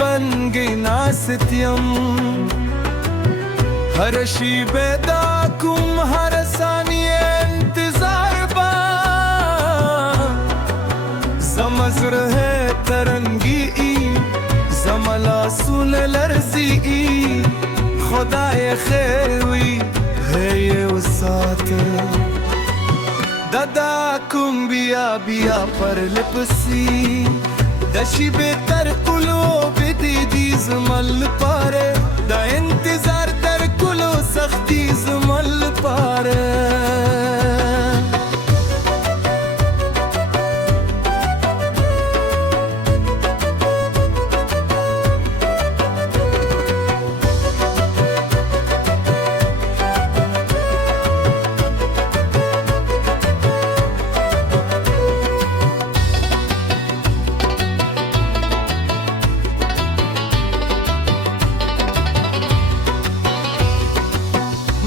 बन गई नास्त यम हर शी बेदा कुम हर सानिये इंतजार बा समझ रहे तरंगी जमला सुन लर्जी खुदाए खैर हुई है ये उसात ददा कुम बिया बिया पर लिपसी दशी बेतर कुलो बिदी दी जमल पारे दा इंतजार तर कुलो सख्ती जमल पारे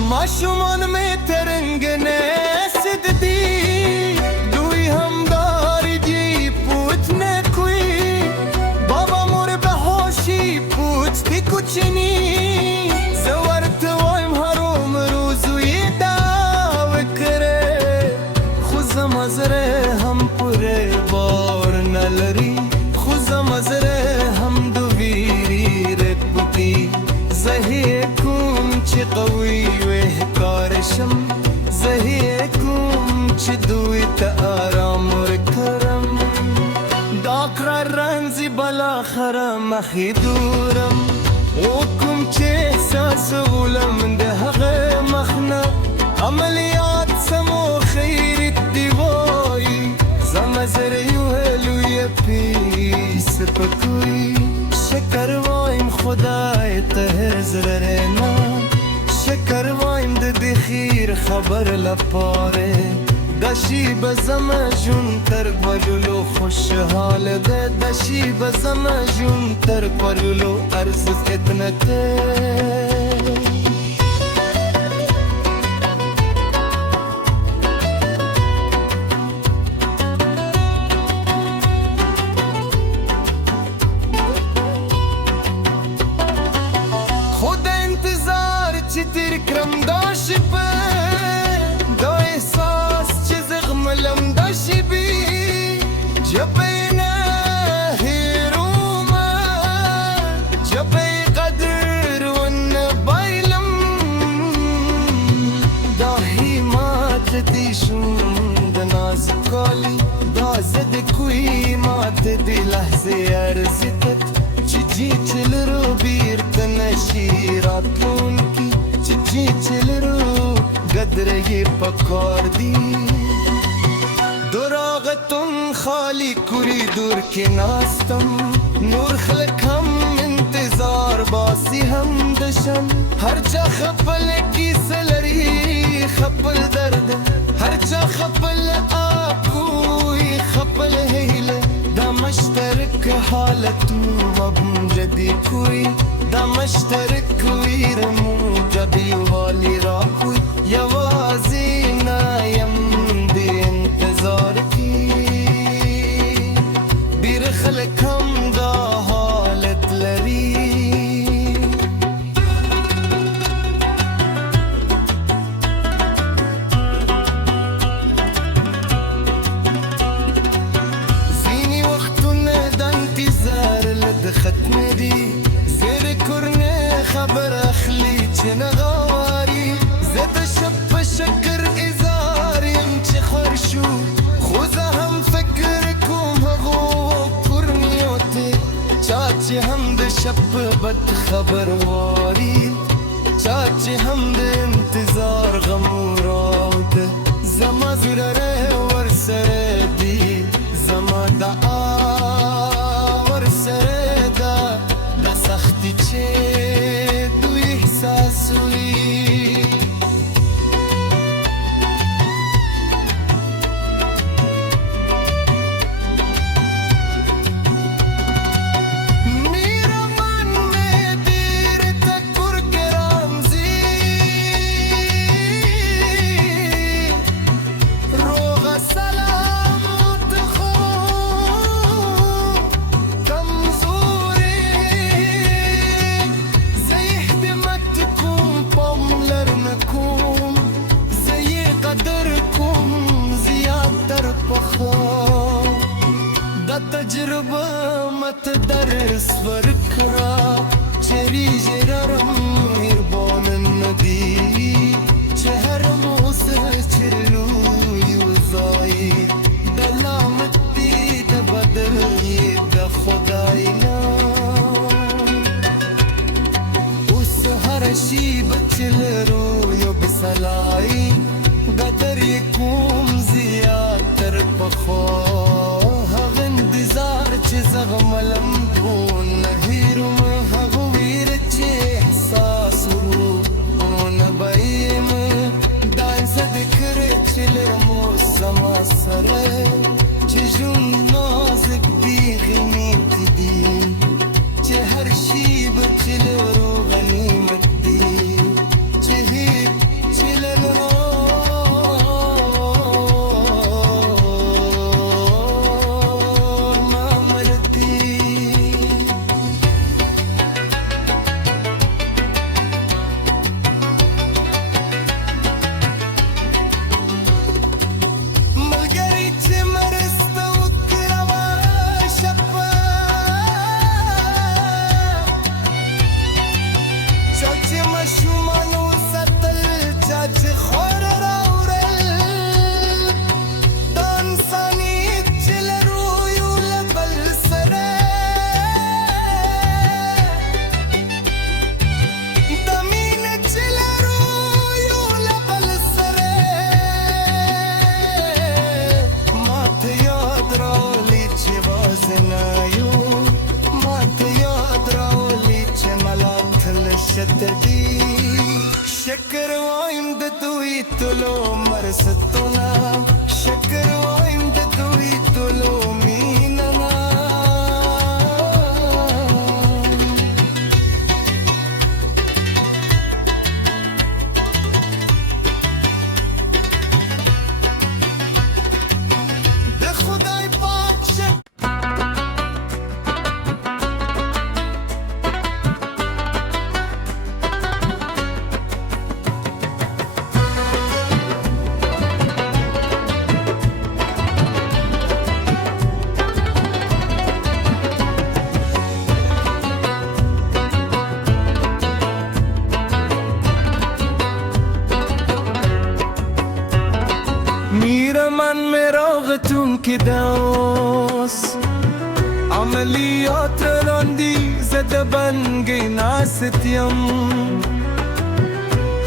माशुमान में तरंगने सिद दी दुई हमदारी जी पूछने कोई बाबा मोर बेहोशी पूछती कुछ नहीं जवर्त वाइम हरोम रोजुई दाव करे खुद मजरे हम पुरे बार नलरी खुद मजरे हम दुवीरी रेपुटी زهيكم چه قوي وهكارشم زهيكم چه دوي تآرام وركرم داكرا رنزي بالاخره مخي دورم وكم چه احساس غلم ده هغه مخنا عمليات سمو خير الدواي زمزر يوهلو يبيس بكوي شكر وايم خدای ته زرنا شکر وایم د خیر خبر لپاره دشی بزم جون تر ولولو خوشحال ده دشی بزم جون تر ولولو ارز اتنته تیر کرم داشی به دا احساس چه زغملم داشی بی جبینه هیرومه جبی قدر ون بایلم داهی مات دیشون دناز کالی دا زد کوی مات دی لحظه ارزیتت چی جی چل رو بیرتنشی راتون کی چی چلرو قدر ये पकड़ दी दुरागतुम खाली कुरी दूर के नास्तम नूर खलक हम इंतजार बासी हम दशन हर चा खपल की सलरी खपल दर्द हर चा खपल आकोई खपल हिले दा मश्तरक हालतू अब जदी कोई दा मश्तरक वीरमू जदी वाली राखुई यवाजी नायम दे इंतजार की बिरखल कम दा हालत लरी زيني وقتنا دا انتظار لد ختم دي زير كرني خبر اخلي چنا غواري زد شب شكر ازاري امچه خرشو خوزا هم فكركم هغو كرنيوتي چاچه هم ده شب بد خبر واري چاچه هم ده انتظار غمورات زما زرره ورسره دي زما دعا ورسره دا سختی چه دوی احساسوی تجربه مت درس ورکړه چری جرم مهربان ندی چې هر موسه چلو یو ځای د لامت دی د بدل یې د خدای نه اوس هر شي بچل رو یو بسلای قدر یې کوم زیات تر پخوا هغه انتظار چې زغملم ټول نه هېروم هغه ویر چې احساس ورو نه به یم دا زه د کړې چې لرمو زما سره چې ژوند نازک دي غنیمت دي چې هر شي به چې لرو غنیمت دي چې هیڅ چې لرو مشومانو ساتل چا چې خور راوړل د انسانیت چې لرو یو له بل سره د مینې چې لرو یو له بل سره ماته یاد راولي چې وازه نه یو ماته یاد راولي چې ملاتړ شتدي شکر وایم د دوی تلو مرستونه شکر وایم د دوی تلو مینه د خدای پاک میرمن مراغتون که داس عملیات راندی زده بنگی ناستیم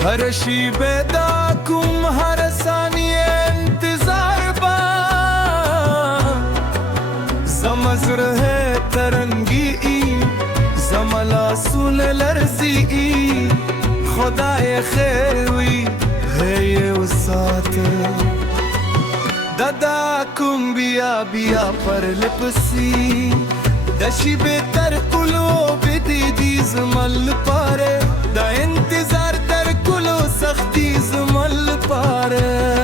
هر شی پیدا کم هر ثانیه انتظار با زمزره ترنگی زملاسون لرزی خدای خیروی هی و ساته دادا کوم بیا بیا پر لپسی دشی بهتر کلو بدی دی زمل پاره دا انتظار در کلو سختی زمل پاره